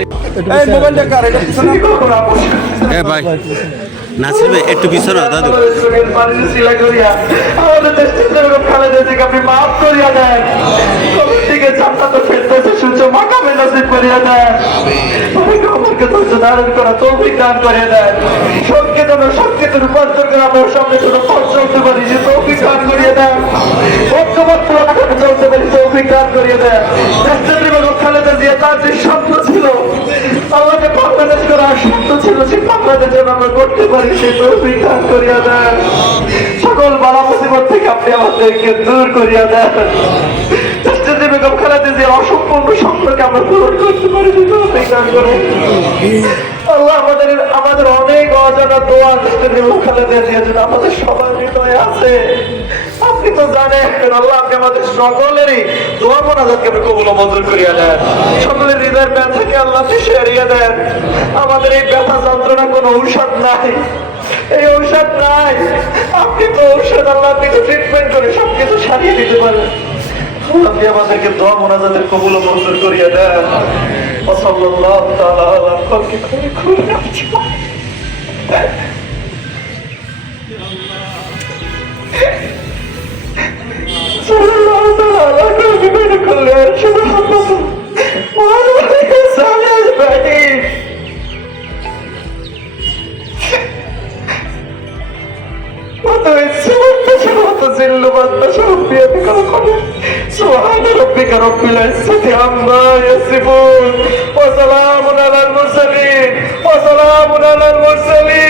এই মোবাইলটা কার এটা পিছনে এ ভাই নাসির ভাই একটু পিছনে দাদু আমাদের করিয়া, যেরকম খালেদা জিয়াকে আপনি মাফ করিয়া দেন। কবর থেকে ফেরদৌসে সূর্য মাকামে নসিব করিয়া দেন। আমাকে আমাকে ধৈর্য ধারণ করা তৌফিক দান করিয়া দেন। সত্যকে যেন সত্যকে রূপান্তর করে আমার সামনে কোনো পথ চলতে পারি সে তৌফিক দান করিয়া দেন। ঐক্যবদ্ধ চলতে পারি তৌফিক দান করিয়া দেন। খালেদা জিয়া তার যে স্বপ্ন বাংলাদেশ যেন আমরা করতে পারি সেই তৌফিক দান করিয়া দেন সকল বালা মুসিবত থেকে আপনি আমাদেরকে দূর করিয়া দেন। আমাদের আমাদের অনেক অজানা দোয়া আমাদের সবার হৃদয়ে আছে। আপনি তো জানেন আল্লাহ আপনি আমাদের সকলেরই দোয়া মোনাজাতকে আপনি কবুল ও মঞ্জুর করিয়া দেন সকলের হৃদয়ের ব্যথাকে আল্লাহ আপনি সেরিয়ে দেন আমাদের এই ব্যথা যন্ত্রণা কোনো ঔষধ নাই এই ঔষধ নাই আপনি তো ঔষধ আল্লাহ আপনি তো ট্রিটমেন্ট করে সবকিছু সারিয়ে দিতে পারেন আপনি আমাদেরকে দোয়া মোনাজাতের কবুল ও মঞ্জুর করিয়া দেন وصلى الله تعالى على خلقه كل سبحان ربك رب العزة عما يصفون وسلام على المرسلين وسلام على المرسلين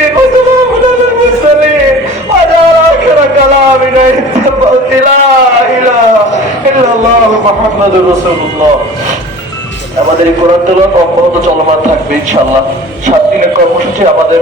আমাদের এই কোরআন তেলাওয়াত অব্যাহত চলমান থাকবে ইনশাআল্লাহ। সাত দিনের কর্মসূচি আমাদের